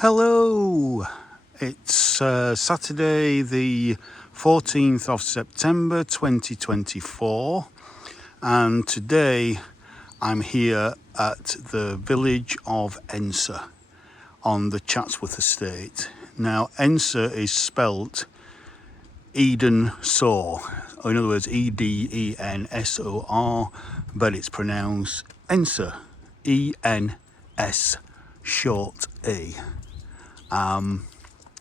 Hello, it's Saturday the 14th of September 2024, and today I'm here at the village of Edensor on the Chatsworth estate. Now Edensor is spelt Edensor, or in other words Edensor, but it's pronounced Edensor, E-N-S short E.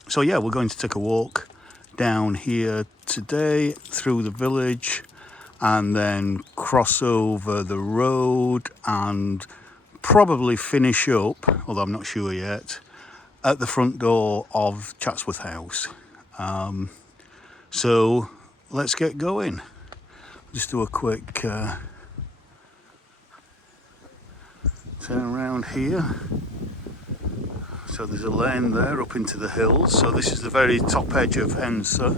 So yeah, we're going to take a walk down here today through the village and then cross over the road and probably finish up, although I'm not sure yet, at the front door of Chatsworth House. So let's get going. Just do a quick turn around here. So there's a lane there up into the hills. So this is the very top edge of Edensor.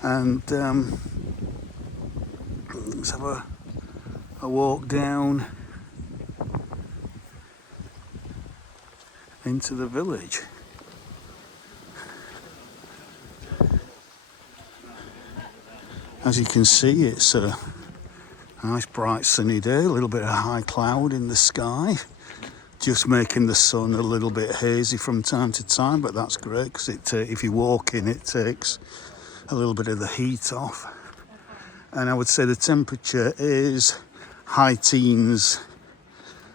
And let's have a walk down into the village. As you can see, it's a nice bright sunny day, a little bit of high cloud in the sky. Just making the sun a little bit hazy from time to time, but that's great because if you walk in, it takes a little bit of the heat off. And I would say the temperature is high teens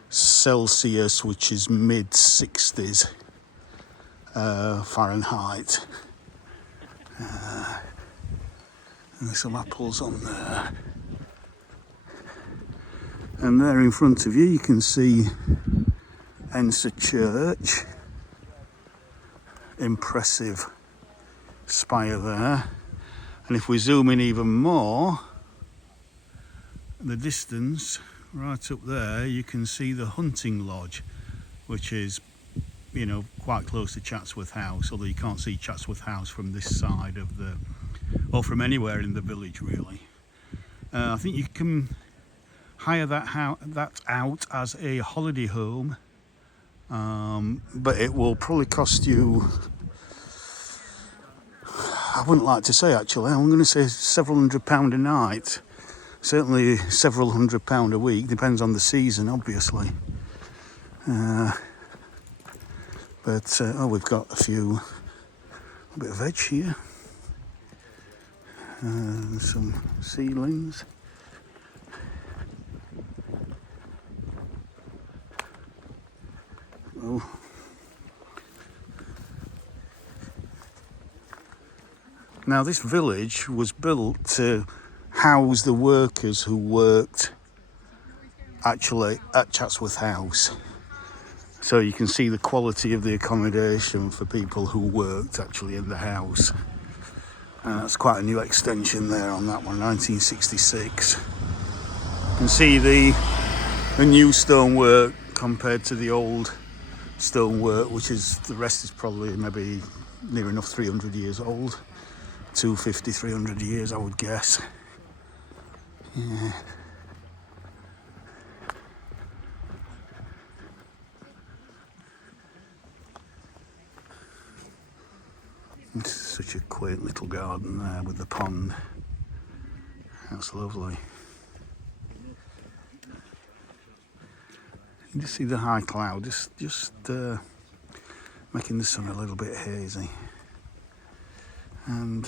Celsius, which is mid 60s Fahrenheit. And there's some apples on there. And there in front of you, you can see Edensor Church, impressive spire there. And if we zoom in even more, the distance right up there, you can see the hunting lodge, which is, you know, quite close to Chatsworth House, although you can't see Chatsworth House from this side of the, or from anywhere in the village really. I think you can hire that out as a holiday home. But it will probably cost you, I wouldn't like to say actually, I'm going to say several £100 a night, certainly several £100 a week, depends on the season obviously. But we've got a bit of veg here, some seedlings. Oh. Now this village was built to house the workers who worked actually at Chatsworth House. So you can see the quality of the accommodation for people who worked actually in the house. That's quite a new extension there on that one, 1966. You can see the new stonework compared to the old stonework, which is, the rest is probably maybe near enough 300 years old. 250, 300 years I would guess. Yeah. It's such a quaint little garden there with the pond. That's lovely. You just see the high cloud just making the sun a little bit hazy. And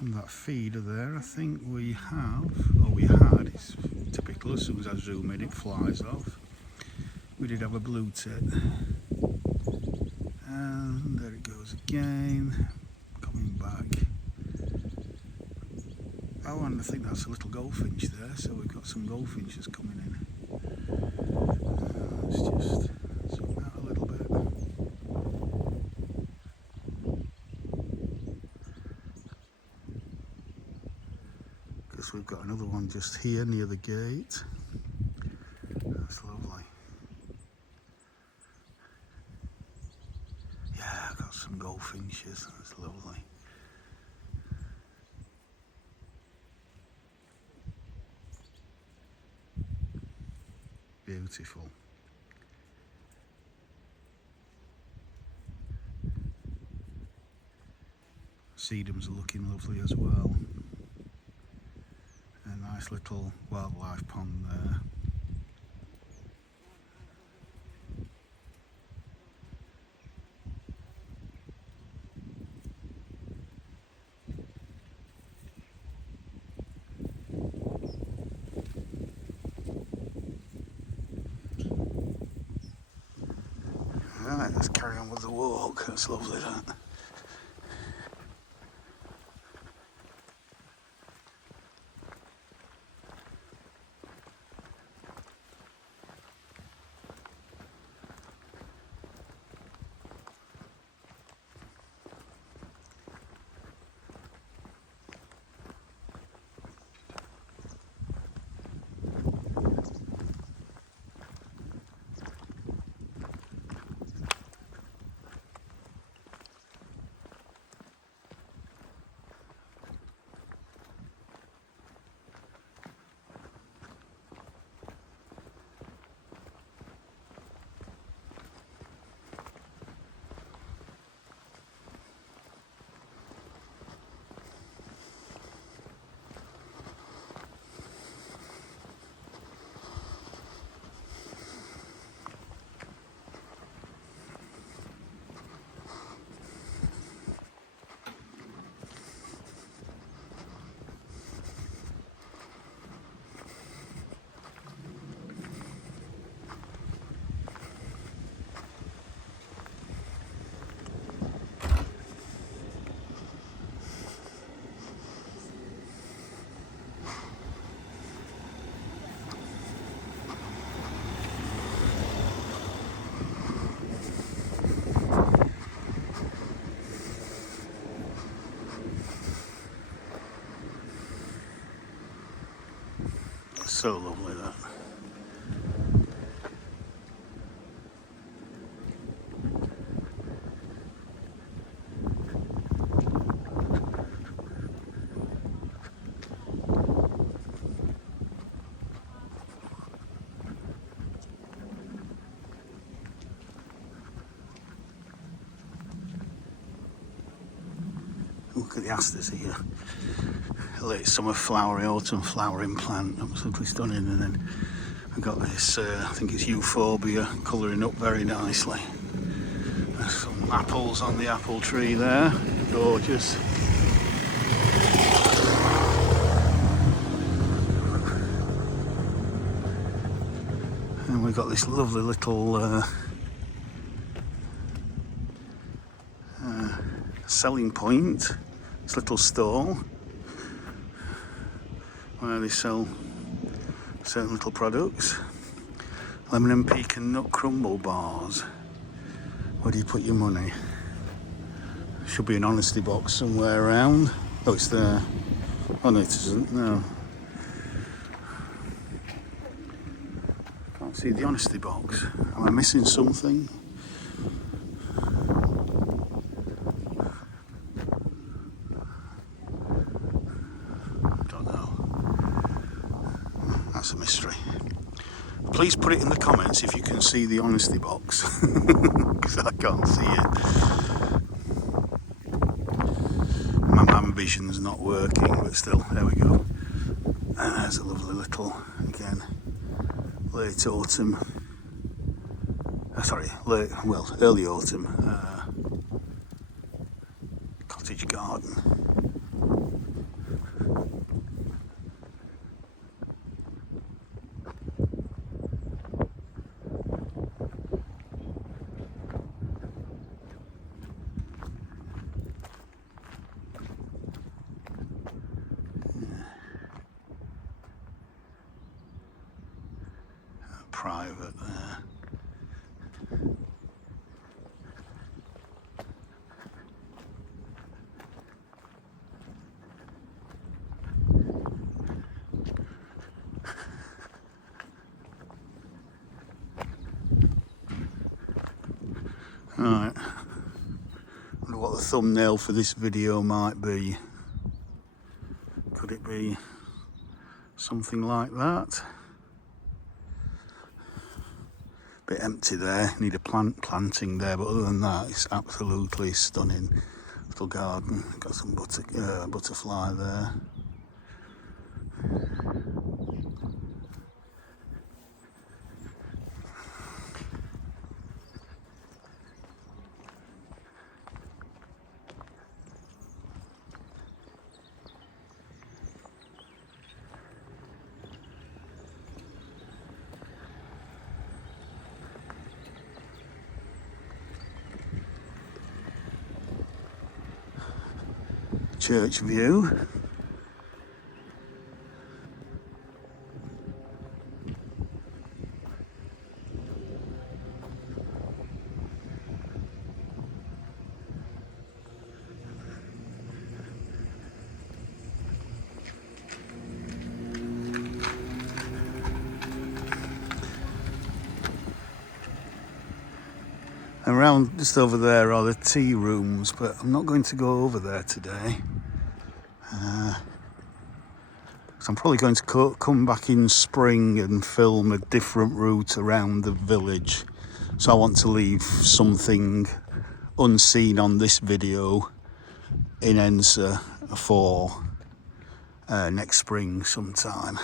on that feeder there, I think we had, it's typical, as soon as I zoom in it flies off. We did have a blue tit. And there it goes again, coming back. Oh, and I think that's a little goldfinch there, so we've got some goldfinches coming in. Let's just zoom out a little bit. Because we've got another one just here near the gate. That's lovely. Yeah, I've got some goldfinches, that's lovely. Beautiful. sedums are looking lovely as well. A nice little wildlife pond there. Right, let's carry on with the walk. That's lovely, that. So lovely, that. Look at the asters here. Late summer flowery, autumn flowering plant, absolutely stunning. And then we've got this, I think it's euphorbia, colouring up very nicely. There's some apples on the apple tree there, gorgeous. And we've got this lovely little selling point, this little stall where they sell certain little products. Lemon and pecan nut crumble bars. Where do you put your money? Should be an honesty box somewhere around. Oh, it's there. Oh no, it isn't, no. Can't see the honesty box. Am I missing something? That's a mystery. Please put it in the comments if you can see the honesty box, because I can't see it. My man vision's not working, but still, there we go. And there's a lovely little, again, late autumn, early autumn cottage garden. Private there. Right, wonder what the thumbnail for this video might be. Could it be something like that? Bit empty there, need a planting there, but other than that, it's absolutely stunning. little garden. Got some butterfly there. Church view. Around just over there are the tea rooms, but I'm not going to go over there today. So I'm probably going to come back in spring and film a different route around the village. So I want to leave something unseen on this video in Edensor for next spring sometime.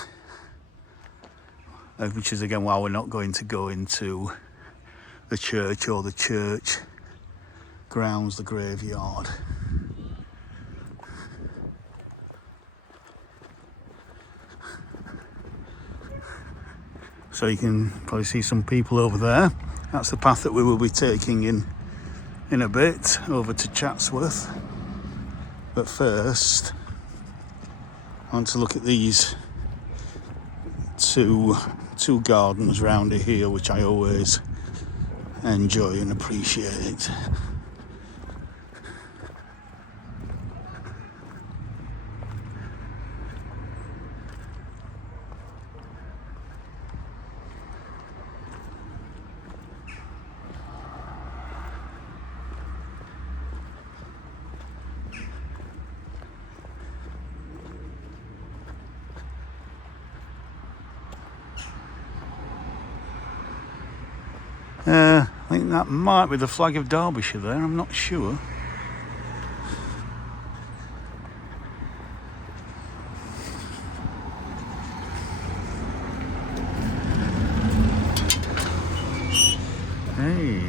Which is again why we're not going to go into the church or the church grounds, the graveyard. So you can probably see some people over there. That's the path that we will be taking in a bit over to Chatsworth. But first, I want to look at these two gardens round here, which I always enjoy and appreciate. I think that might be the flag of Derbyshire there, I'm not sure. Hey.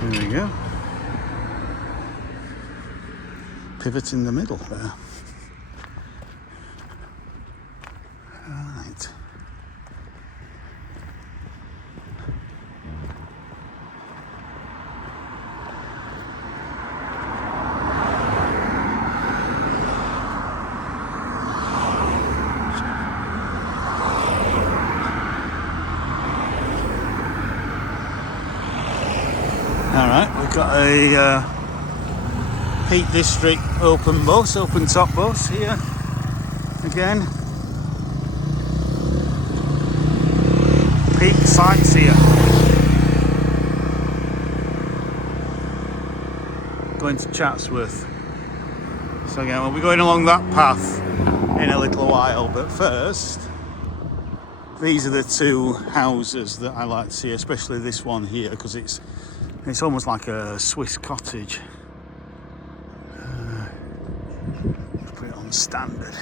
There we go. Pivot in the middle there. Right. Alright, we've got a Peak District open top bus here again. Peak sites here. Going to Chatsworth. So again, we'll be going along that path in a little while, but first, these are the two houses that I like to see, especially this one here, because it's almost like a Swiss cottage. Let's put it on standard.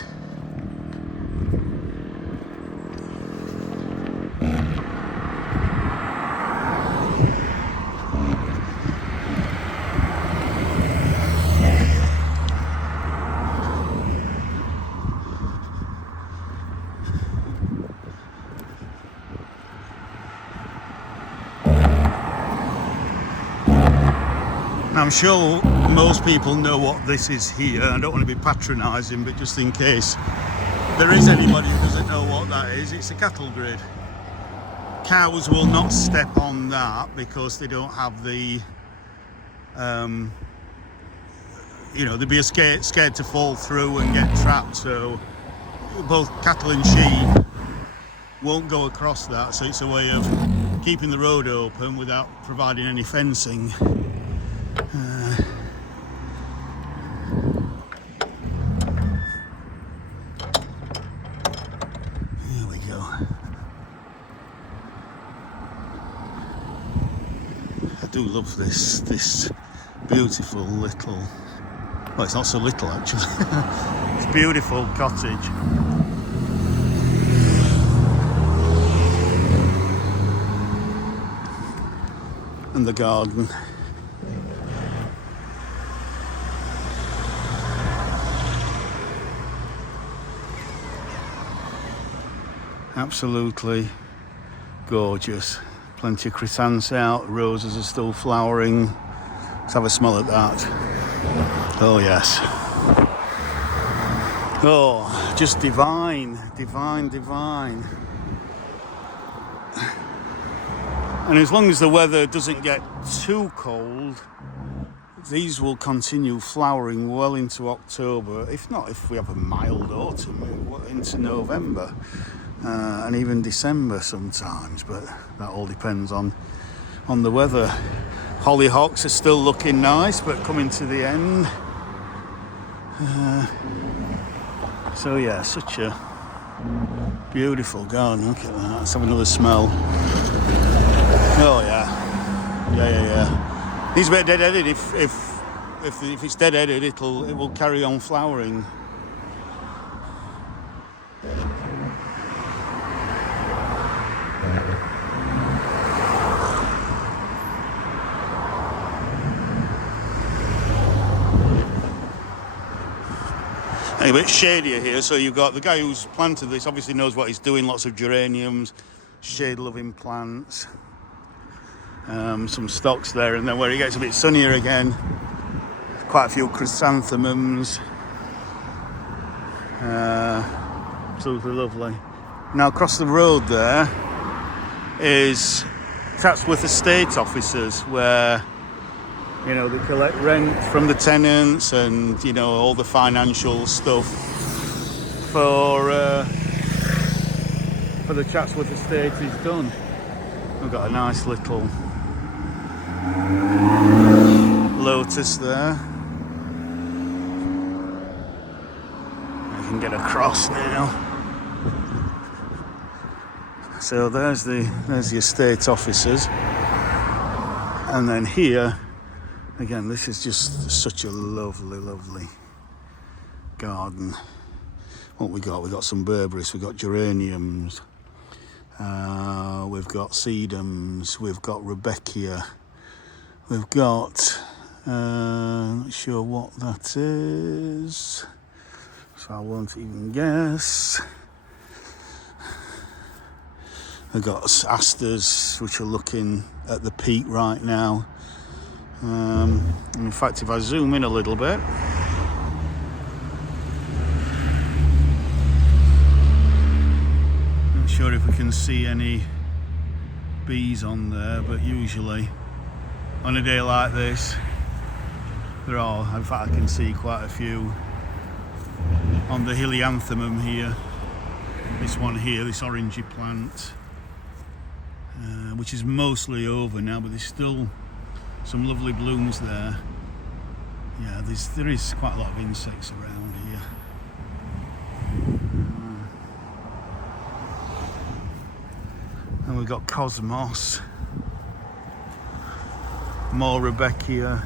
I'm sure most people know what this is here. I don't want to be patronising, but just in case there is anybody who doesn't know what that is, it's a cattle grid. Cows will not step on that because they don't have the, they'd be scared to fall through and get trapped. So both cattle and sheep won't go across that. So it's a way of keeping the road open without providing any fencing. Here we go. do love this beautiful little, well, it's not so little actually. It's a beautiful cottage. And the garden. Absolutely gorgeous. Plenty of chrysanthemums out, roses are still flowering. Let's have a smell at that. Oh yes. Oh, just divine, divine, divine. And as long as the weather doesn't get too cold, these will continue flowering well into October. If not, if we have a mild autumn, into November. And even December sometimes, but that all depends on the weather. Hollyhocks are still looking nice, but coming to the end. So yeah, such a beautiful garden. Look at that. Let's have another smell. Oh yeah. These are a bit dead-headed. If it's dead-headed, it will carry on flowering. A bit shadier here, so you've got the guy who's planted this obviously knows what he's doing. Lots of geraniums, shade-loving plants, some stocks there, and then where it gets a bit sunnier again, quite a few chrysanthemums. Absolutely lovely. Now across the road there is Chatsworth estate offices, where you know, they collect rent from the tenants and, you know, all the financial stuff for the Chatsworth estate is done. We've got a nice little lotus there. I can get across now. So there's the estate offices. And then here, again, this is just such a lovely, lovely garden. What we got? We got some berberis, we've got geraniums, we've got sedums, we've got Rebecca, we've got, not sure what that is, so I won't even guess. We've got asters, which are looking at the peak right now. In fact, if I zoom in a little bit, not sure if we can see any bees on there, but usually on a day like this there are. In fact, I can see quite a few on the helianthemum here. This one here, this orangey plant, which is mostly over now, but there's still some lovely blooms there. Yeah, there is quite a lot of insects around here. And we've got cosmos, more Rebecca.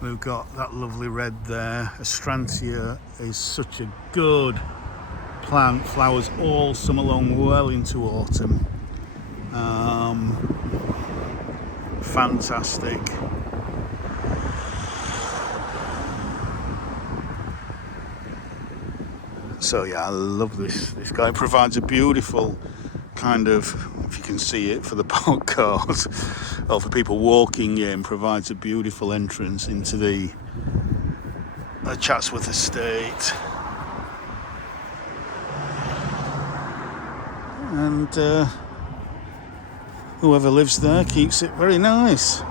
We've got that lovely red there. Astrantia is such a good plant. Flowers all summer long, well into autumn. Fantastic. So yeah, I love this guy. Provides a beautiful kind of, if you can see it for the park cars or for people walking in, provides a beautiful entrance into the Chatsworth estate. And whoever lives there keeps it very nice.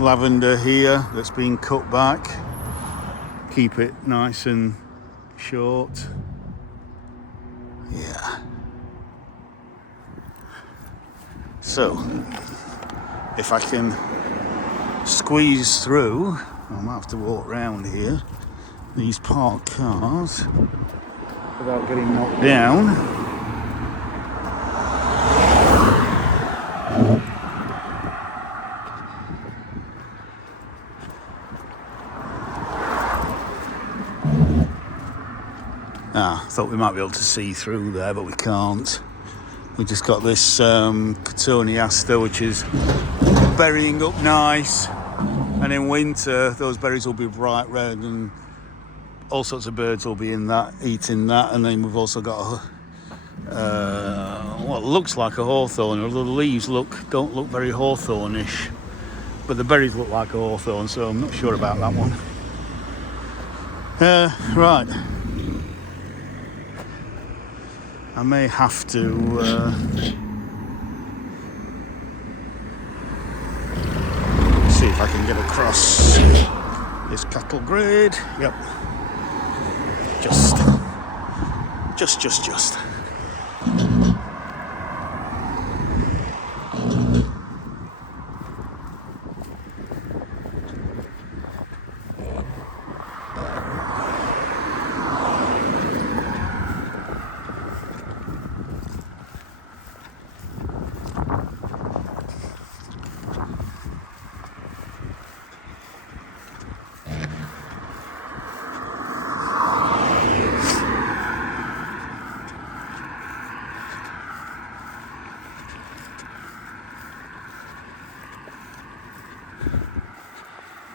Lavender here that's been cut back. Keep it nice and short. Yeah. So, if I can squeeze through, I might have to walk round here, these parked cars without getting knocked down. Thought we might be able to see through there, but we can't. We just got this cotoneaster, which is berrying up nice, and in winter those berries will be bright red and all sorts of birds will be in that, eating that. And then we've also got what looks like a hawthorn, although the leaves don't look very hawthornish, but the berries look like a hawthorn, so I'm not sure about that one. Right, I may have to see if I can get across this cattle grade. Yep, just.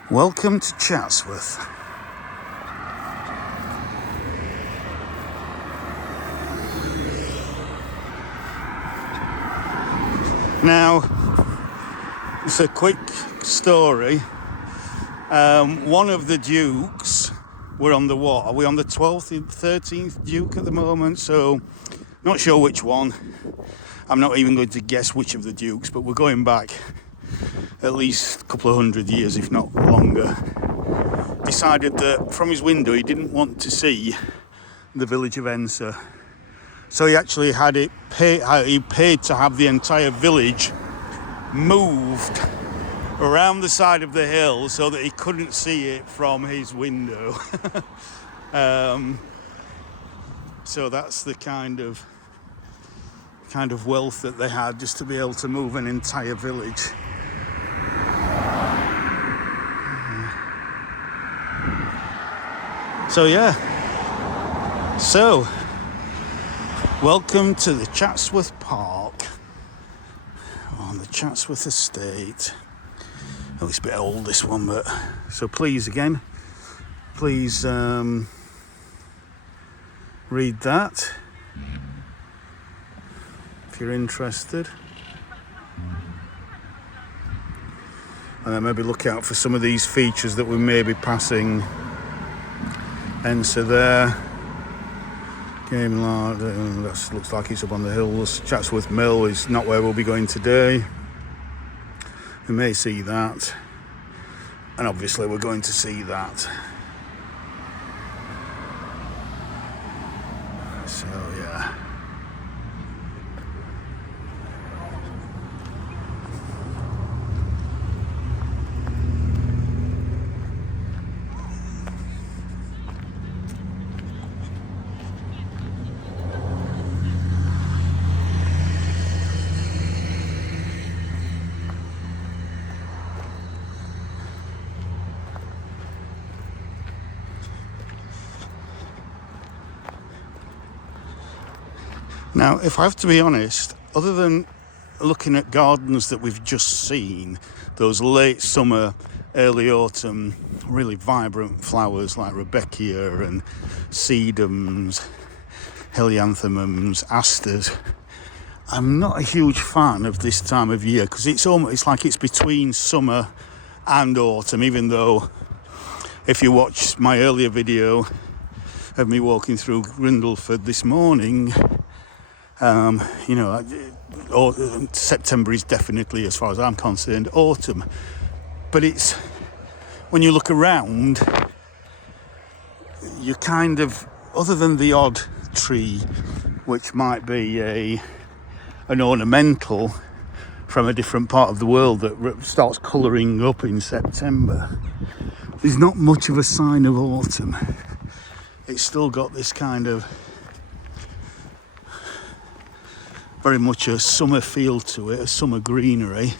Welcome to Chatsworth. Now, it's a quick story. One of the dukes, we're on the what? Are we on the 12th and 13th duke at the moment? So, not sure which one. I'm not even going to guess which of the dukes, but we're going back at least a couple of hundred years, if not longer. Decided that from his window he didn't want to see the village of Edensor. So he actually had it he paid to have the entire village moved around the side of the hill so that he couldn't see it from his window. So that's the kind of wealth that they had, just to be able to move an entire village. So welcome to the Chatsworth Park on the Chatsworth estate. Oh, it's a bit old, this one, but so please read that if you're interested, and then maybe look out for some of these features that we may be passing. Edensor there, Game Lard, that looks like it's up on the hills. Chatsworth Mill is not where we'll be going today. We may see that, and obviously we're going to see that. So yeah. Now, if I have to be honest, other than looking at gardens that we've just seen, those late summer, early autumn, really vibrant flowers like Rebecca and sedums, helianthemums, asters, I'm not a huge fan of this time of year because it's like it's between summer and autumn, even though if you watch my earlier video of me walking through Grindleford this morning, September is definitely, as far as I'm concerned, autumn. But it's, when you look around, you kind of, other than the odd tree, which might be an ornamental from a different part of the world that starts colouring up in September, there's not much of a sign of autumn. It's still got this kind of very much a summer feel to it, a summer greenery.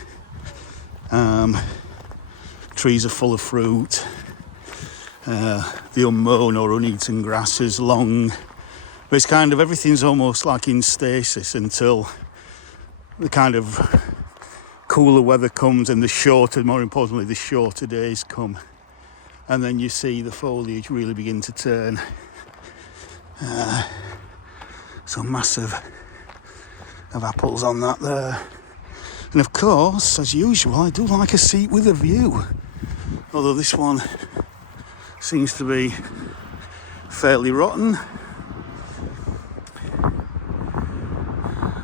Trees are full of fruit. The unmown or uneaten grass is long But it's kind of, everything's almost like in stasis until the kind of cooler weather comes and the shorter, more importantly, the shorter days come. And then you see the foliage really begin to turn. So massive of apples on that there. And of course, as usual, I do like a seat with a view. Although this one seems to be fairly rotten.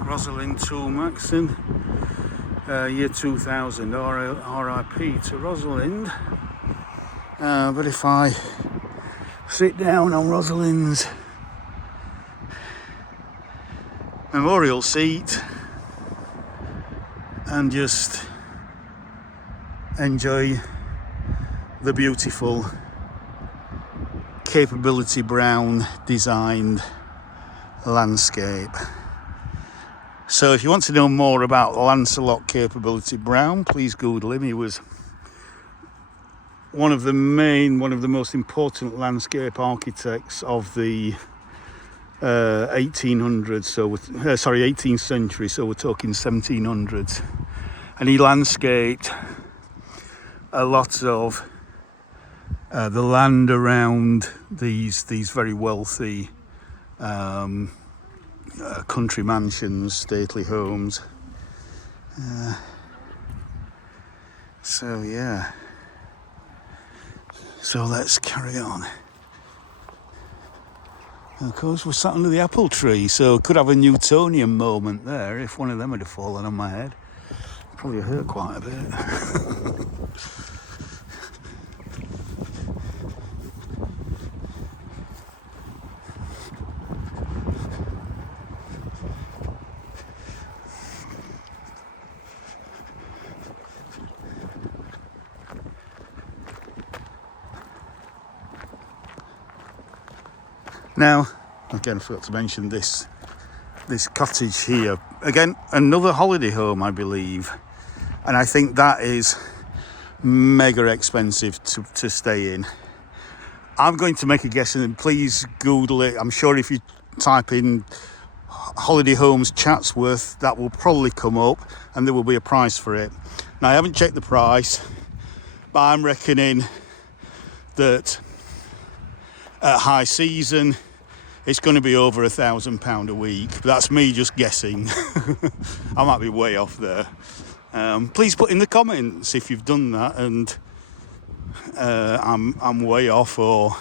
Rosalind Toolmaxon, year 2000, RIP to Rosalind. But if I sit down on Rosalind's memorial seat and just enjoy the beautiful Capability Brown designed landscape. So if you want to know more about Lancelot Capability Brown, please Google him. He was one of the most important landscape architects of the 1800s, 18th century, so we're talking 1700s. And he landscaped a lot of the land around these very wealthy country mansions, stately homes. So yeah. So let's carry on. Of course, we're sat under the apple tree, so could have a Newtonian moment there if one of them had fallen on my head. Probably hurt quite a bit. Now, again, I forgot to mention this cottage here. Again, another holiday home, I believe. And I think that is mega expensive to stay in. I'm going to make a guess, and please Google it. I'm sure if you type in holiday homes Chatsworth, that will probably come up and there will be a price for it. Now, I haven't checked the price, but I'm reckoning that at high season it's going to be over £1,000 a week. But that's me just guessing. I might be way off there. Please put in the comments if you've done that and I'm way off, or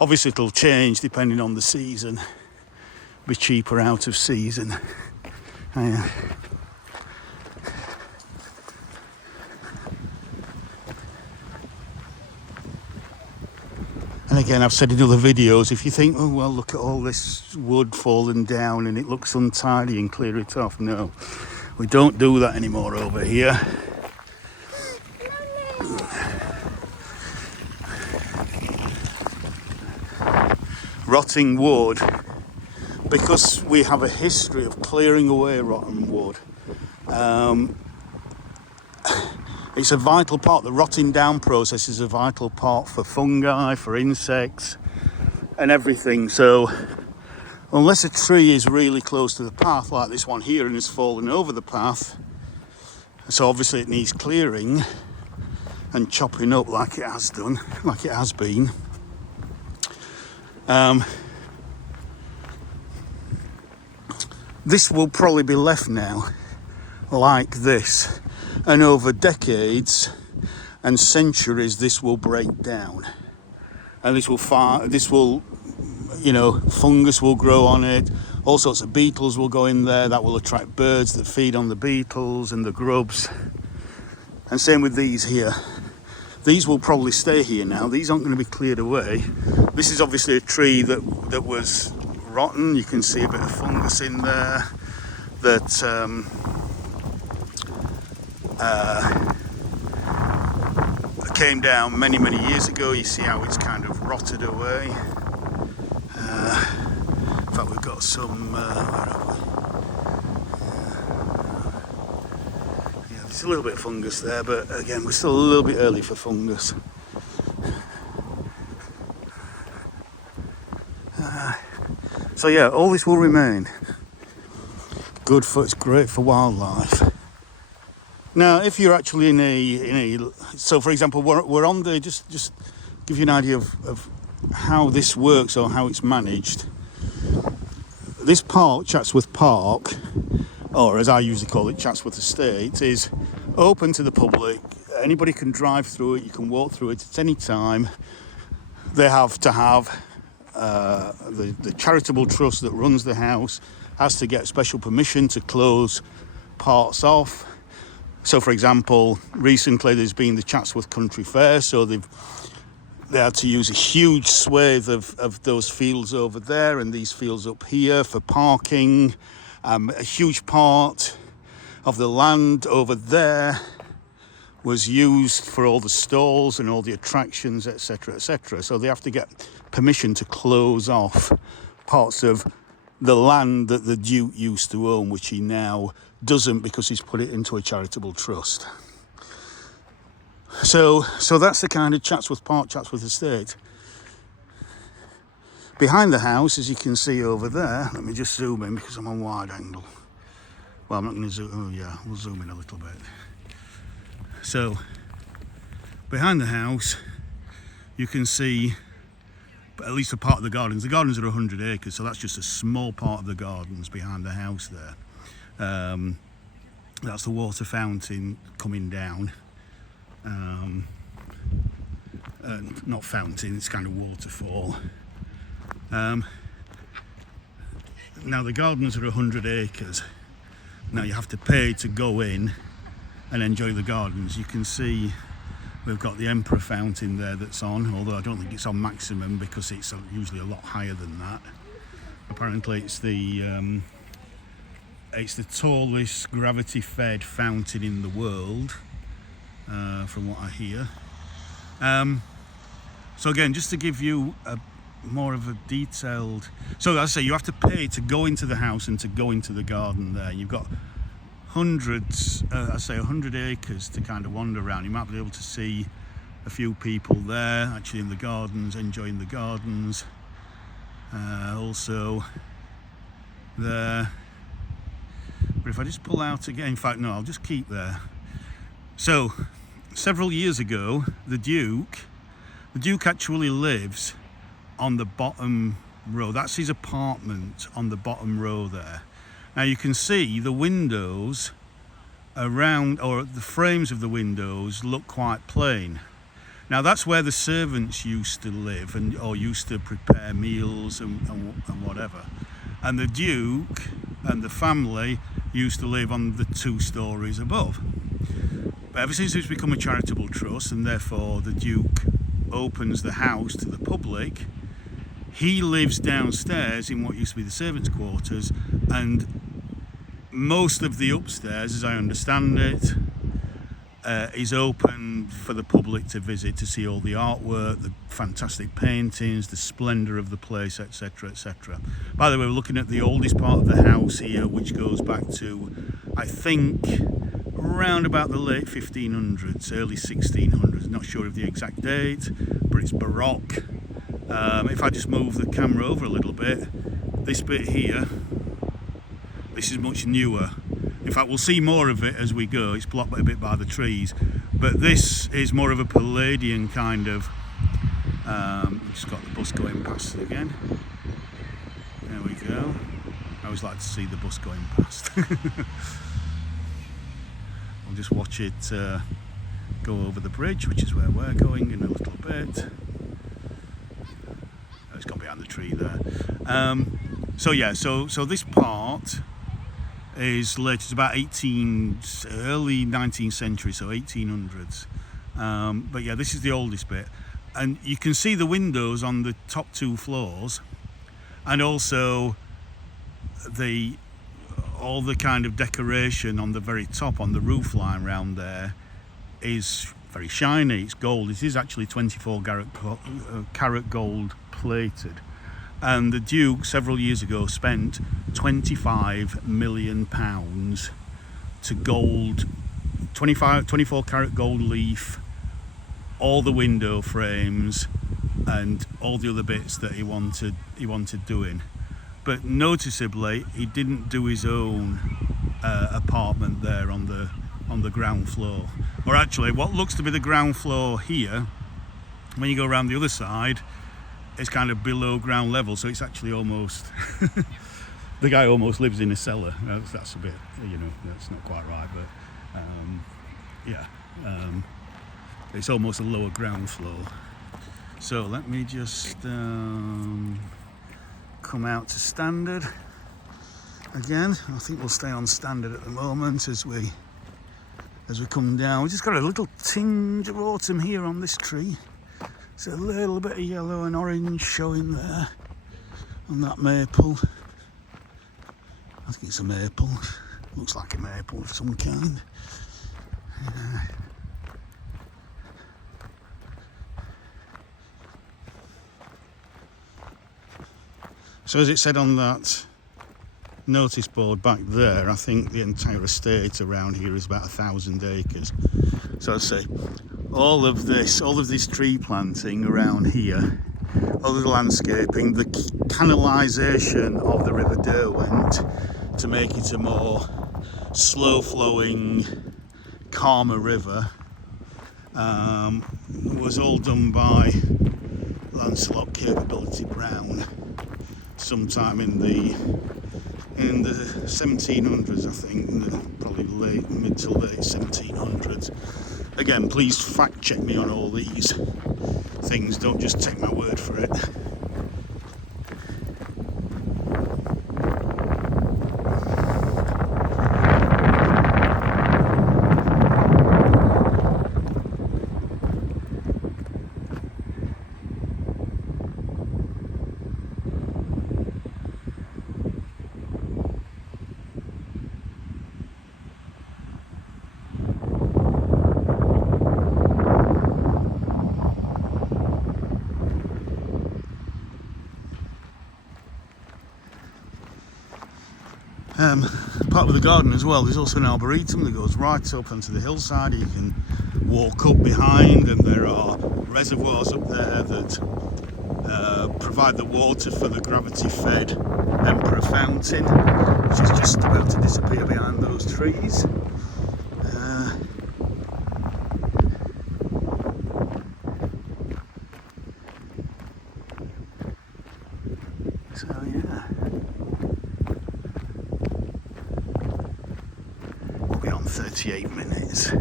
obviously it'll change depending on the season. Be cheaper out of season. And again, I've said in other videos, if you think, oh well, look at all this wood falling down and it looks untidy, and clear it off. No, we don't do that anymore over here. Rotting wood, because we have a history of clearing away rotten wood. It's a vital part. The rotting down process is a vital part for fungi, for insects, and everything. So unless a tree is really close to the path, like this one here, and has fallen over the path, so obviously it needs clearing and chopping up like it has done, like it has been. This will probably be left now like this, and over decades and centuries this will break down, and this will fungus will grow on it, all sorts of beetles will go in there that will attract birds that feed on the beetles and the grubs, and same with these here. These will probably stay here now. These aren't going to be cleared away. This is obviously a tree that was rotten. You can see a bit of fungus in there that came down many years ago. You see how it's kind of rotted away. In fact, we've got some there's a little bit of fungus there, but again, we're still a little bit early for fungus. So yeah, all this will remain. Good for, it's great for wildlife. Now, if you're actually in a so for example, we're on the, just give you an idea of how this works or how it's managed. This park, Chatsworth Park, or as I usually call it, Chatsworth Estate, is open to the public. Anybody can drive through it, you can walk through it at any time. They have to have the charitable trust that runs the house has to get special permission to close parts off. So for example, recently there's been the Chatsworth Country Fair, so they had to use a huge swathe of those fields over there and these fields up here for parking. A huge part of the land over there was used for all the stalls and all the attractions, etc., etc. So they have to get permission to close off parts of the land that the Duke used to own, which he now doesn't because he's put it into a charitable trust. So that's the kind of Chatsworth Park, Chatsworth Estate. Behind the house, as you can see over there, let me just zoom in because I'm on wide angle. Well, I'm not going to zoom, oh yeah, we'll zoom in a little bit. So, behind the house, you can see at least a part of the gardens. The gardens are 100 acres, so that's just a small part of the gardens behind the house there. That's the water fountain coming down. Not fountain, it's kind of waterfall. Now the gardens are 100 acres. Now you have to pay to go in and enjoy the gardens. You can see we've got the Emperor fountain there that's on, although I don't think it's on maximum because it's usually a lot higher than that. Apparently it's the tallest gravity-fed fountain in the world, from what I hear. So again, just to give you more of a detailed, so as I say, you have to pay to go into the house and to go into the garden there. You've got hundreds, 100 acres to kind of wander around. You might be able to see a few people there actually in the gardens, enjoying the gardens. Also there, but if I just pull out again, in fact no, I'll just keep there. So several years ago, the Duke actually lives on the bottom row. That's his apartment on the bottom row there. Now you can see the windows around, or the frames of the windows look quite plain. Now that's where the servants used to live or used to prepare meals and whatever. And the Duke and the family used to live on the 2 stories above. But ever since it's become a charitable trust and therefore the Duke opens the house to the public, he lives downstairs in what used to be the servants' quarters, and most of the upstairs, as I understand it, is open for the public to visit, to see all the artwork, the fantastic paintings, the splendour of the place, etc., etc. By the way, we're looking at the oldest part of the house here, which goes back to, I think, around about the late 1500s, early 1600s. Not sure of the exact date, but it's Baroque. If I just move the camera over a little bit, this bit here, this is much newer. In fact, we'll see more of it as we go. It's blocked a bit by the trees, but this is more of a Palladian kind of. Just got the bus going past again. There we go. I always like to see the bus going past. I'll just watch it go over the bridge, which is where we're going in a little bit. It's gone behind the tree there. So yeah, so this part is late. It's about early 19th century, so 1800s. But yeah, this is the oldest bit, and you can see the windows on the top 2 floors, and also all the kind of decoration on the very top, on the roof line round there, is very shiny. It's gold. It is actually 24 carat gold plated. And the Duke several years ago spent £25 million to gold, 24 carat gold leaf, all the window frames and all the other bits that he wanted doing. but noticeably he didn't do his own apartment there on the ground floor, or actually what looks to be the ground floor here, when you go around the other side, it's kind of below ground level, so it's actually almost the guy almost lives in a cellar. That's a bit, that's not quite right, but it's almost a lower ground floor. So let me just come out to standard again. I think we'll stay on standard at the moment as we come down. We just got a little tinge of autumn here on this tree. It's a little bit of yellow and orange showing there on that maple. I think it's a maple. Looks like a maple of some kind. So as it said on that notice board back there, I think the entire estate around here is about 1,000 acres. So I say all of this tree planting around here, all of the landscaping, the canalisation of the River Derwent to make it a more slow-flowing, calmer river, was all done by Lancelot Capability Brown sometime in the 1700s, I think, probably mid to late 1700s. Again, please fact check me on all these things, don't just take my word for it. Part of the garden as well, there's also an arboretum that goes right up onto the hillside. You can walk up behind, and there are reservoirs up there that provide the water for the gravity-fed Emperor Fountain, which is just about to disappear behind those trees. So yeah. We'll be on 38 minutes.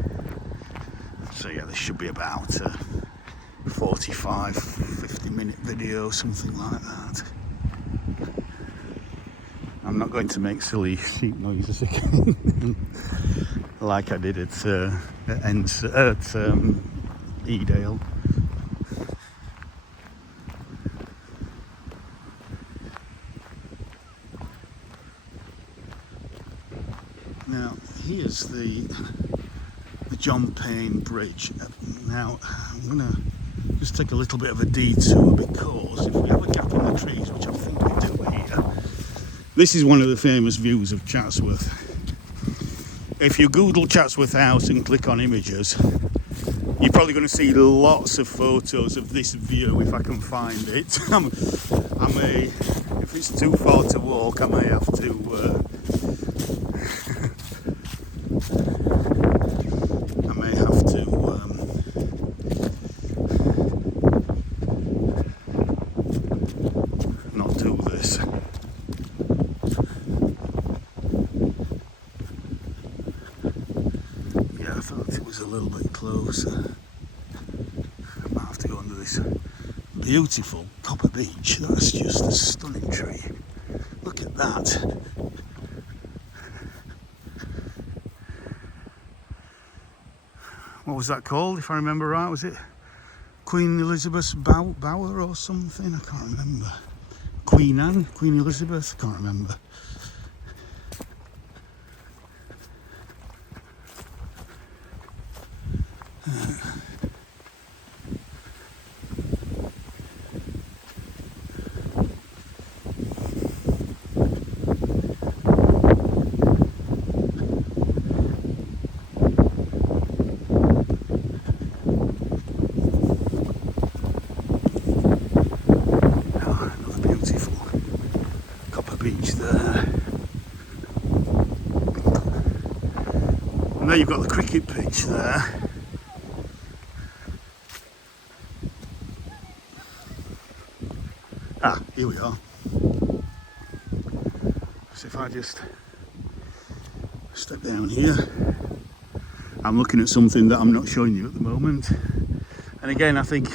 So yeah, this should be about a 45, 50 minute video, something like that. I'm not going to make silly sheep noises again like I did at Edale. Now here's the John Payne Bridge. Now I'm going to just take a little bit of a detour, because if we have a gap in the trees, which I think we do here, this is one of the famous views of Chatsworth. If you Google Chatsworth House and click on images, you're probably going to see lots of photos of this view if I can find it. If it's too far to walk, I may have to not do this. Yeah, I thought it was a little bit closer. I might have to go under this beautiful copper beech. That's just a stunning tree. Look at that. What was that called, if I remember right? Was it Queen Elizabeth's Bower or something? I can't remember. Queen Anne? Queen Elizabeth? I can't remember. There you've got the cricket pitch there. Ah, here we are. So if I just step down here, I'm looking at something that I'm not showing you at the moment. And again, I think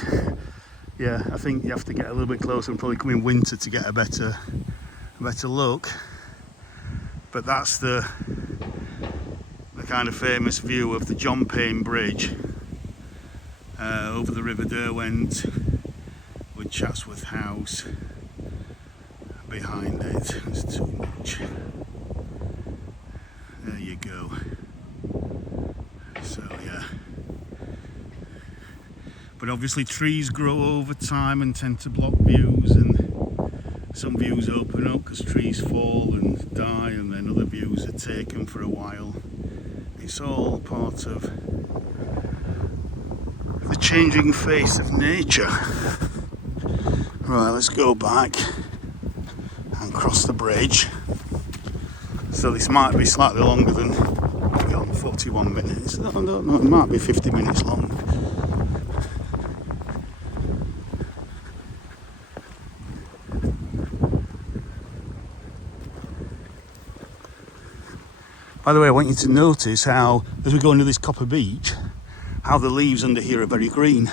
you have to get a little bit closer and probably come in winter to get a better look. But that's the kind of famous view of the John Payne Bridge over the River Derwent, with Chatsworth House behind it. It's too much. There you go. So yeah. But obviously trees grow over time and tend to block views, and some views open up because trees fall and die, and then other views are taken for a while. It's all part of the changing face of nature. Right, let's go back and cross the bridge. So this might be slightly longer than 41 minutes. I don't know, it might be 50 minutes long. By the way, I want you to notice how, as we go into this copper beach, how the leaves under here are very green,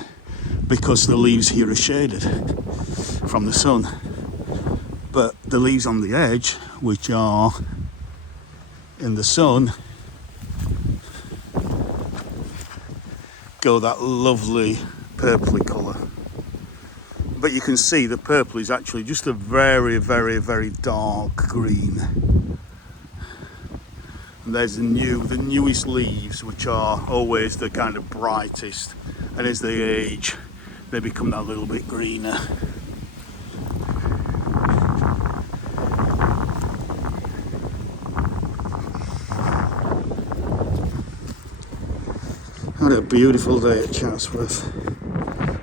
because the leaves here are shaded from the sun. But the leaves on the edge, which are in the sun, go that lovely purpley colour. But you can see the purple is actually just a very, very, very dark green. And there's the newest leaves, which are always the kind of brightest, and as they age they become that little bit greener. What a beautiful day at Chatsworth.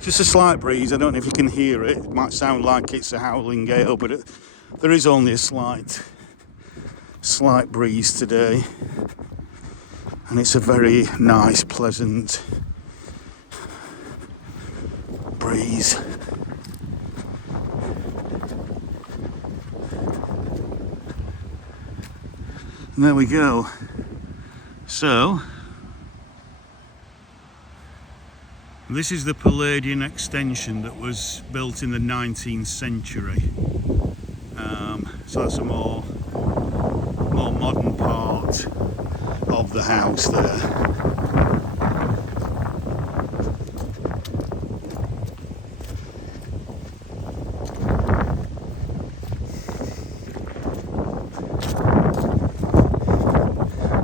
Just a slight breeze. I don't know if you can hear it. It might sound like it's a howling gale, but there is only a slight breeze today, and it's a very nice, pleasant breeze. And there we go. So this is the Palladian extension that was built in the 19th century. So that's a more modern part of the house there.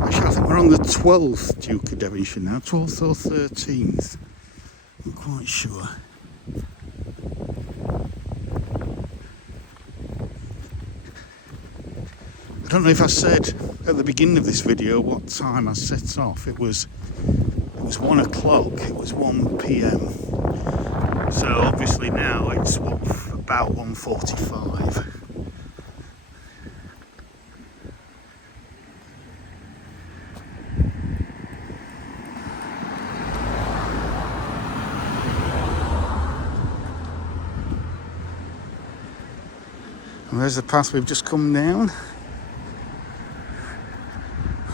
Actually, I think we're on the 12th Duke of Devonshire now, 12th or 13th. Not quite sure. I don't know if I said at the beginning of this video what time I set off. It was 1 o'clock, it was 1 p.m. So obviously now it's about 1:45. And there's the path we've just come down.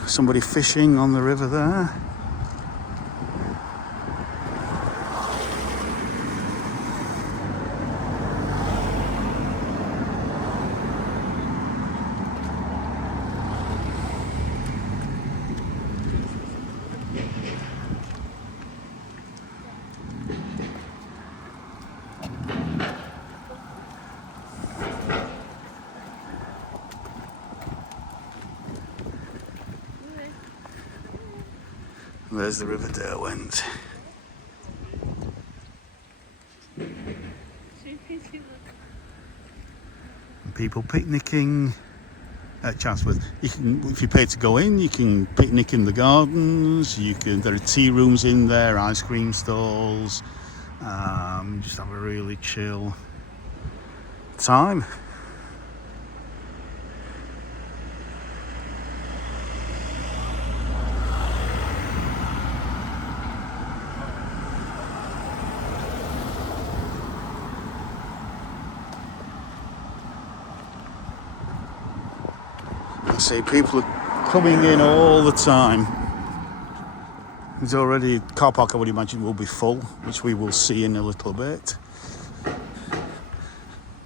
Somebody fishing on the river there. There's the River Derwent. People picnicking at Chatsworth. You can, if you pay to go in, you can picnic in the gardens. There are tea rooms in there, ice cream stalls. Just have a really chill time. I see people are coming in all the time. There's already car park, I would imagine, will be full, which we will see in a little bit.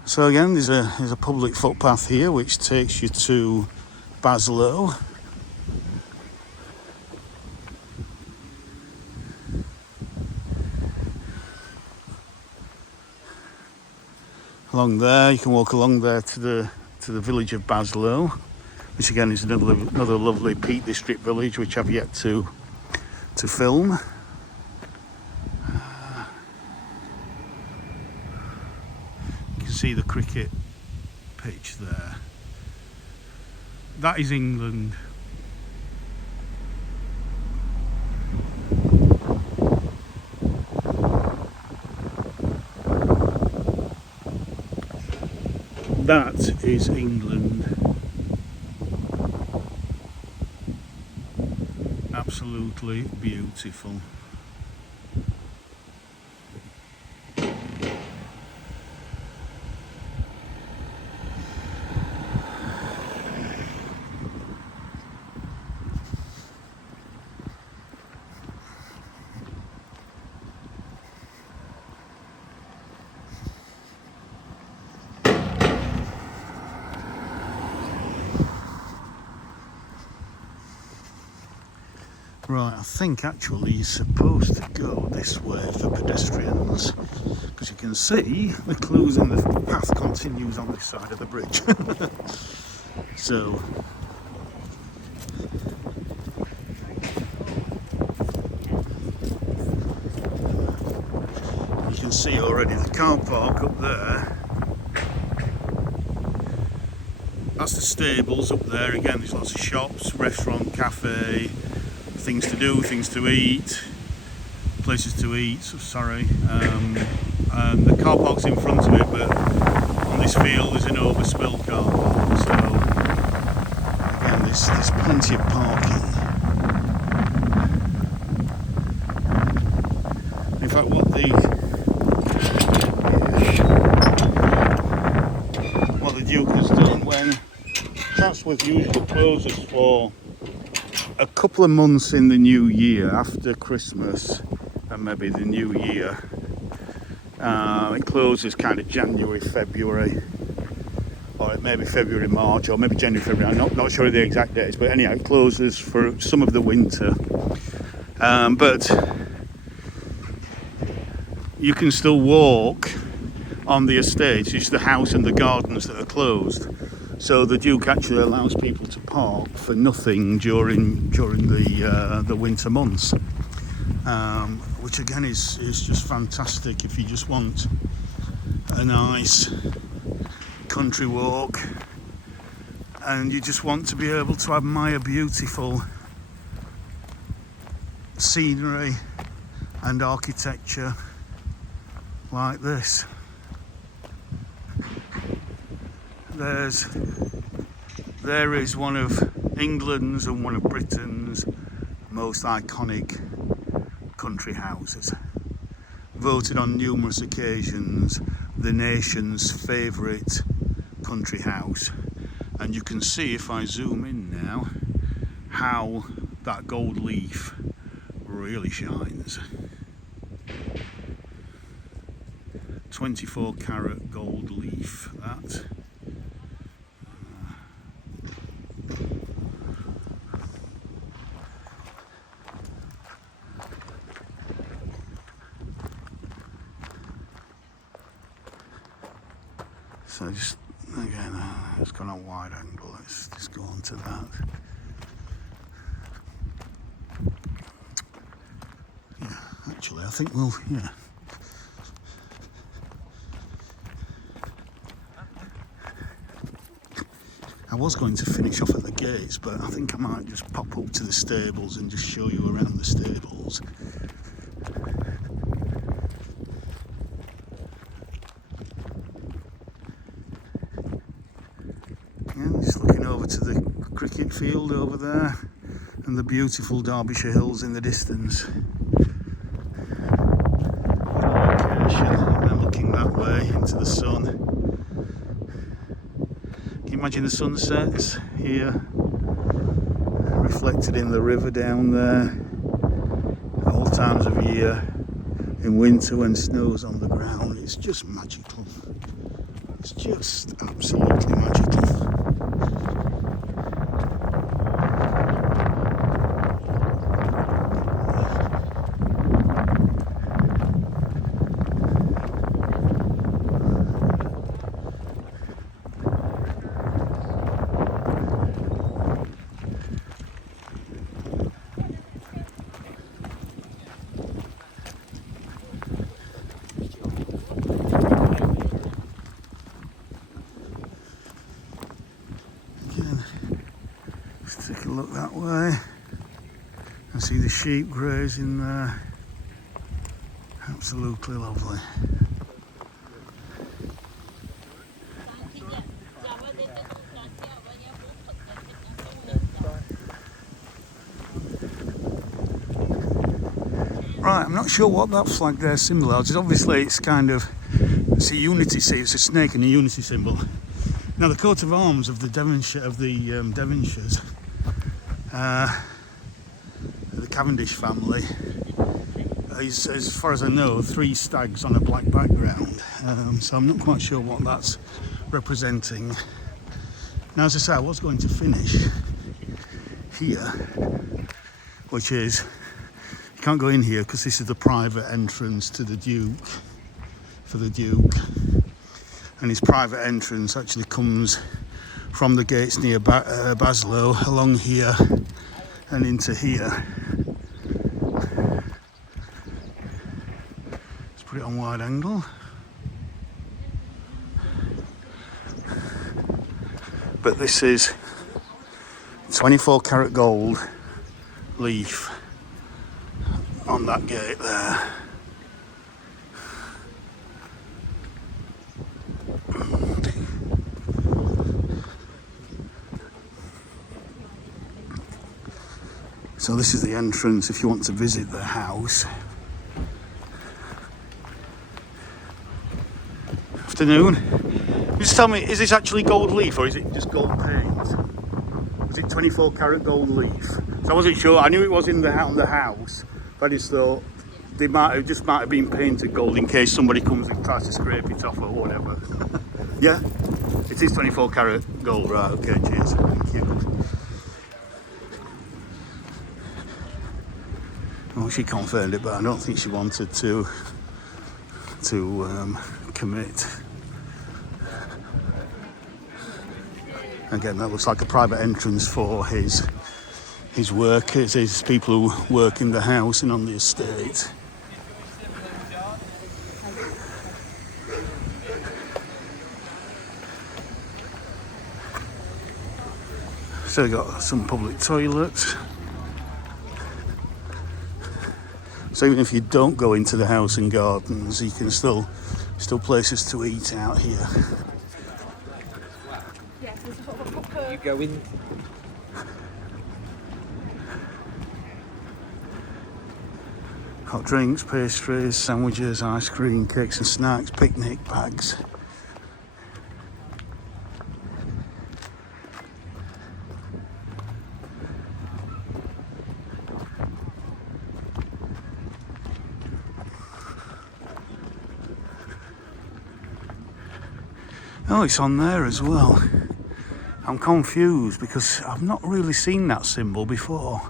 So again, there's a public footpath here which takes you to Baslow. Along there, you can walk along there to the village of Baslow, which again is another lovely Peak District village which I've yet to film. You can see the cricket pitch there. That is England. That is England. Absolutely beautiful. Right, I think actually you're supposed to go this way for pedestrians, because you can see the clues in the path continues on this side of the bridge. So you can see already the car park up there. That's the stables up there. Again, there's lots of shops, restaurant, cafe, things to do, things to eat, places to eat, sorry. And the car park's in front of it, but on this field there's an overspill car park. So again, there's plenty of parking. In fact, what the Duke has done, when Chatsworth usually closes for a couple of months in the new year, after Christmas and maybe the new year, it closes kind of January, February, or maybe February, March, or maybe January, February. I'm not sure of the exact dates, but anyhow, it closes for some of the winter. But you can still walk on the estate. It's just the house and the gardens that are closed. So the Duke actually allows people to park for nothing during the winter months, which again is just fantastic if you just want a nice country walk and you just want to be able to admire beautiful scenery and architecture like this. There is one of England's and one of Britain's most iconic country houses. Voted on numerous occasions the nation's favourite country house. And you can see, if I zoom in now, how that gold leaf really shines. 24 carat gold leaf, that. So just, again, it's gone on wide angle, let's just go on to that. Yeah, actually, I think we'll, yeah. I was going to finish off at the gates, but I think I might just pop up to the stables and just show you around the stables. Again, just looking over to the cricket field over there and the beautiful Derbyshire hills in the distance. Location, and then looking that way into the sun. Can you you imagine the sunsets here, reflected in the river down there, at all times of year. In winter when snow's on the ground, it's just magical. It's just absolutely magical. Let's take a look that way and see the sheep grazing there. Absolutely lovely. Right, I'm not sure what that flag there symbolises. Obviously it's kind of, it's a unity symbol, it's a snake and a unity symbol. Now the coat of arms of the Devonshire, Devonshires, the Cavendish family, is, as far as I know, 3 stags on a black background. So I'm not quite sure what that's representing. Now, as I say, I was going to finish here, which is, you can't go in here because this is the private entrance to the Duke, for the Duke. And his private entrance actually comes from the gates near Baslow, along here and into here. Let's put it on wide angle. But this is 24 karat gold leaf on that gate there. So this is the entrance if you want to visit the house. Afternoon. Just tell me, is this actually gold leaf or is it just gold paint? Is it 24 karat gold leaf? So I wasn't sure. I knew it was on the house, but I just thought they might have been painted gold in case somebody comes and tries to scrape it off or whatever. Yeah, it is 24 karat gold, right? Okay, cheers. Thank you. Well, she confirmed it, but I don't think she wanted to commit. Again, that looks like a private entrance for his workers, his people who work in the house and on the estate. So we've got some public toilets. So even if you don't go into the house and gardens, you can still places to eat out here. You go in. Hot drinks, pastries, sandwiches, ice cream, cakes and snacks, picnic bags. Oh, it's on there as well. I'm confused because I've not really seen that symbol before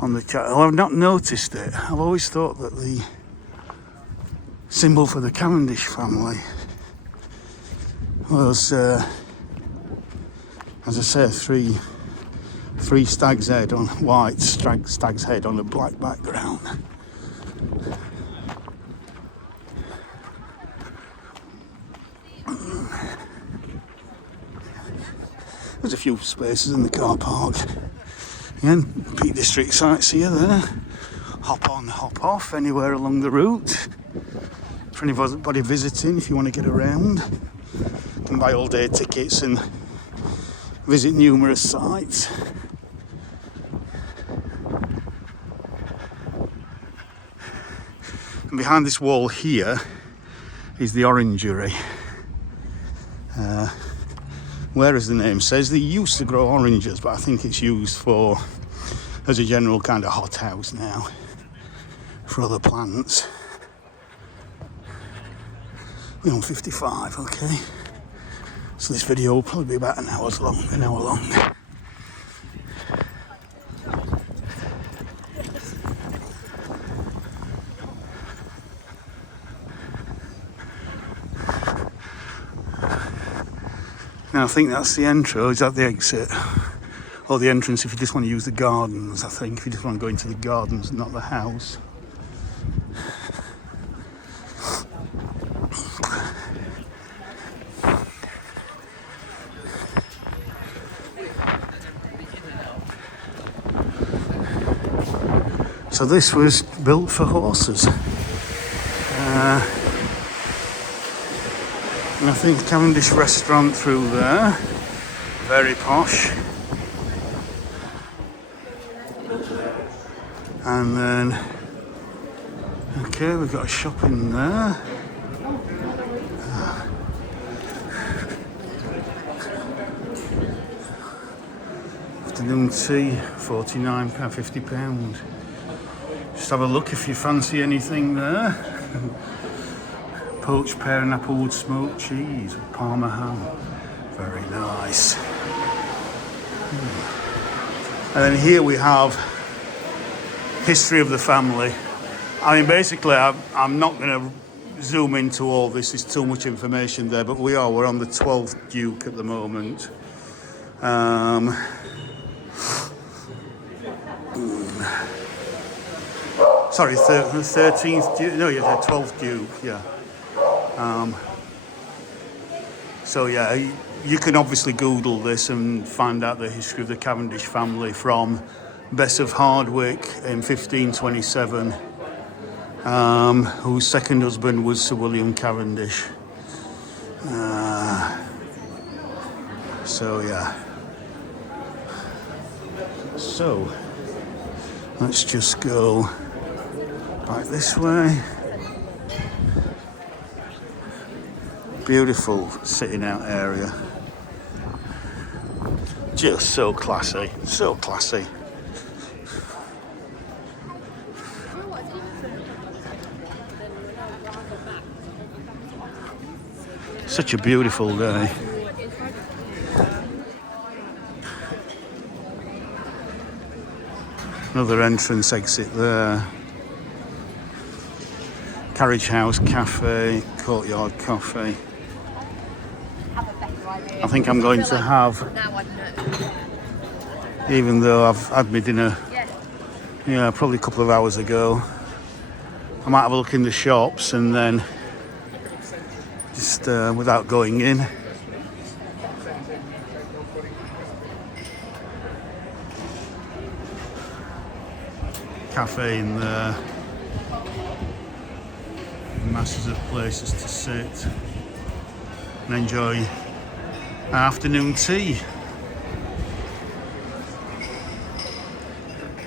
on the chat. I've not noticed it. I've always thought that the symbol for the Cavendish family was, as I say, three stag's head on white, stag's head on a black background. There's a few spaces in the car park. Again, Peak District sites here, there. Hop on, hop off, anywhere along the route. For anybody visiting, if you want to get around, you can buy all-day tickets and visit numerous sites. And behind this wall here is the orangery. where, as the name says, they used to grow oranges, but I think it's used for as a general kind of hothouse now for other plants. We're on 55, okay. So this video will probably be about an hour long. Now I think that's the intro. Is that the exit? Or the entrance if you just want to use the gardens, I think, if you just want to go into the gardens, not the house. So this was built for horses. And I think Cavendish restaurant through there, very posh. And then, okay, we've got a shop in there. Afternoon tea, £49, £50. Just have a look if you fancy anything there. Poached pear and applewood smoked cheese with Parma ham. Very nice. And then here we have history of the family. I mean, basically, I'm not going to zoom into all this. There's too much information there, but we're on the 12th Duke at the moment. Sorry, the 13th Duke. No, yeah, the 12th Duke. Yeah. So yeah, you can obviously Google this and find out the history of the Cavendish family from Bess of Hardwick in 1527, whose second husband was Sir William Cavendish. So yeah. So let's just go back this way. Beautiful sitting out area. Just so classy, so classy. Such a beautiful day. Another entrance exit there. Carriage House Cafe, Courtyard Coffee. I think I'm going to have, even though I've had my dinner, probably a couple of hours ago, I might have a look in the shops and then just without going in. Cafe in there. Masses of places to sit and enjoy afternoon tea.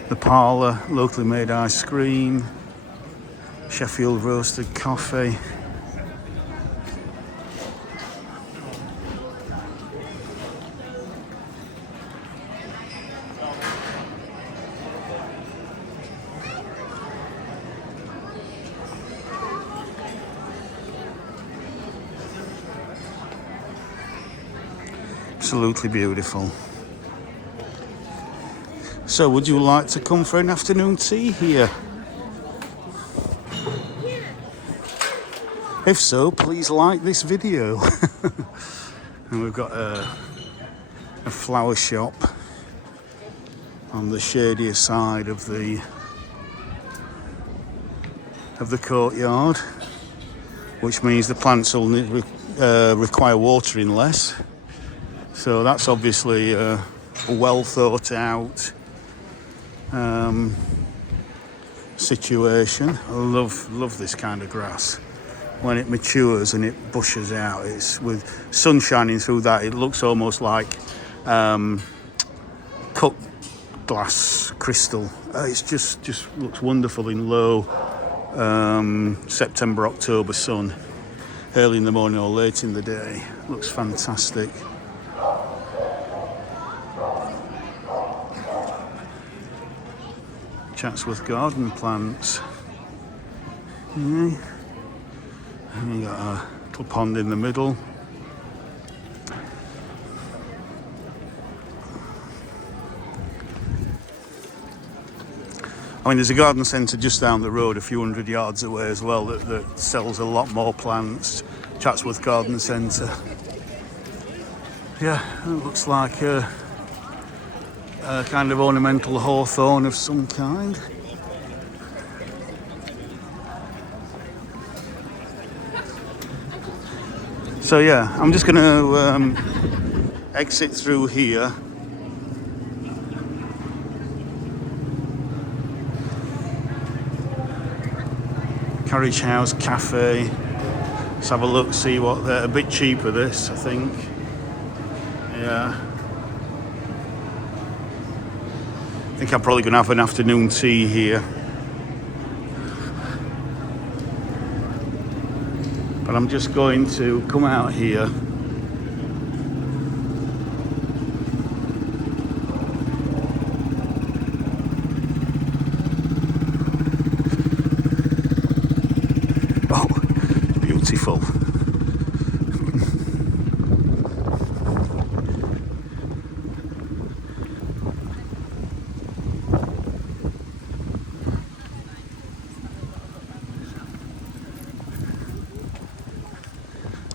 The parlour, locally made ice cream, Sheffield roasted coffee. Absolutely beautiful. So would you like to come for an afternoon tea here? If so, please like this video. And we've got a flower shop on the shadier side of the courtyard, which means the plants will require watering less. So that's obviously a well thought out situation. I love this kind of grass. When it matures and it bushes out, it's with sun shining through that, it looks almost like cut glass crystal. It's just looks wonderful in low September, October sun, early in the morning or late in the day. Looks fantastic. Chatsworth garden plants. Yeah. And you got a little pond in the middle. I mean, there's a garden centre just down the road, a few hundred yards away as well, that sells a lot more plants. Chatsworth Garden Centre. Yeah, it looks like a kind of ornamental hawthorn of some kind. So yeah, I'm just going to exit through here. Carriage House Cafe. Let's have a look, see what they're a bit cheaper. This, I think. Yeah. I think I'm probably going to have an afternoon tea here. But I'm just going to come out here. Oh, beautiful.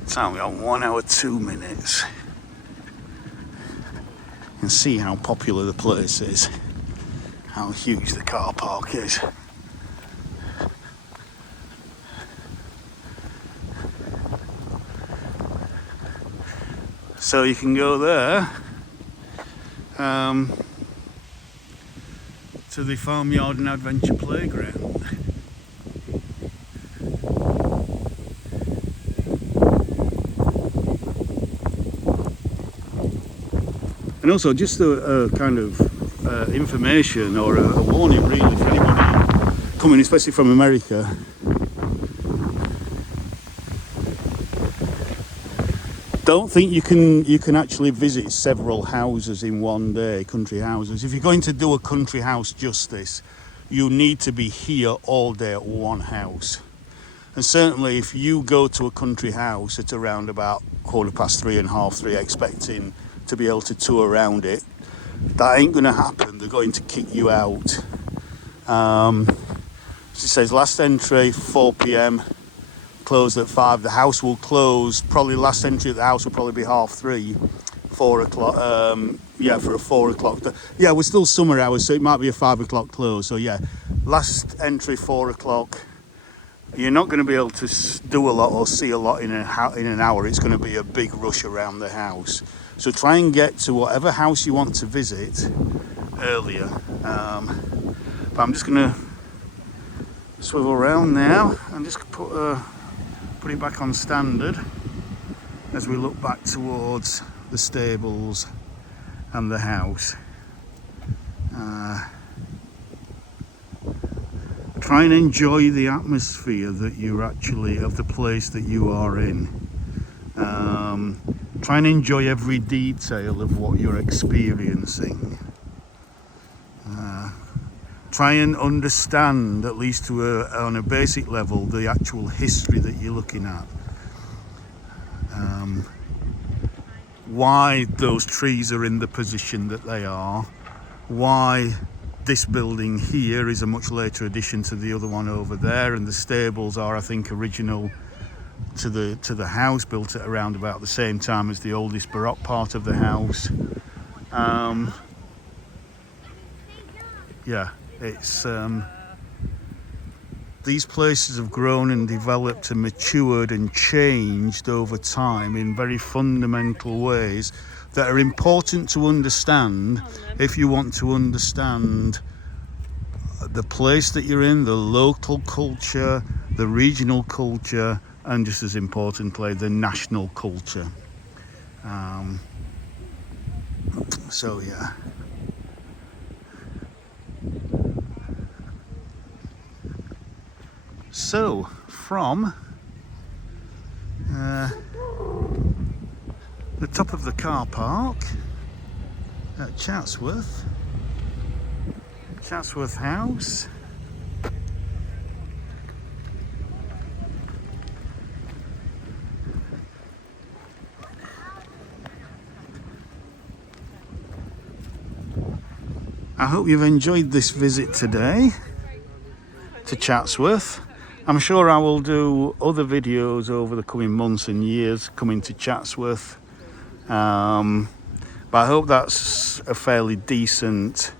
It's only on 1 hour 2 minutes. You can see how popular the place is, how huge the car park is. So you can go there to the Farmyard and Adventure Playground. And also just a kind of information or a warning really for anybody coming, especially from America. Don't think you can actually visit several houses in one day, country houses. If you're going to do a country house justice, you need to be here all day at one house. And certainly if you go to a country house at around about 3:15 and 3:30 expecting to be able to tour around it, that ain't going to happen. They're going to kick you out. As it says, last entry 4 p.m, closed at 5. The house will close, probably last entry at the house will probably be 3:30, 4 o'clock. Yeah, for a 4 o'clock. Yeah, we're still summer hours, so it might be a 5 o'clock close. So yeah, last entry 4 o'clock. You're not going to be able to do a lot or see a lot in an hour. It's going to be a big rush around the house. So try and get to whatever house you want to visit earlier. But I'm just going to swivel around now and just put it back on standard as we look back towards the stables and the house. Try and enjoy the atmosphere that you're actually of the place that you are in. Try and enjoy every detail of what you're experiencing. Try and understand, at least on a basic level, the actual history that you're looking at. Why those trees are in the position that they are. Why this building here is a much later addition to the other one over there, and the stables are, I think, original to the house, built at around about the same time as the oldest Baroque part of the house. Yeah, it's these places have grown and developed and matured and changed over time in very fundamental ways that are important to understand if you want to understand the place that you're in, the local culture, the regional culture, and just as importantly, the national culture. So yeah. So from the top of the car park at Chatsworth, Chatsworth House. I hope you've enjoyed this visit today to Chatsworth. I'm sure I will do other videos over the coming months and years coming to Chatsworth. But I hope that's a fairly decent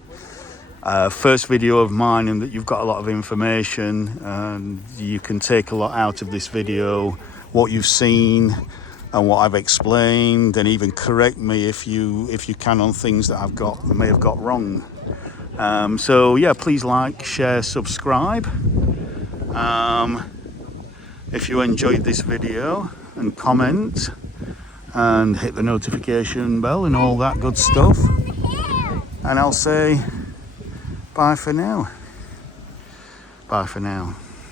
first video of mine, and that you've got a lot of information and you can take a lot out of this video, what you've seen and what I've explained, and even correct me if you can on things that may have got wrong. So yeah, please like, share, subscribe if you enjoyed this video, and comment and hit the notification bell and all that good stuff. And I'll say bye for now. Bye for now.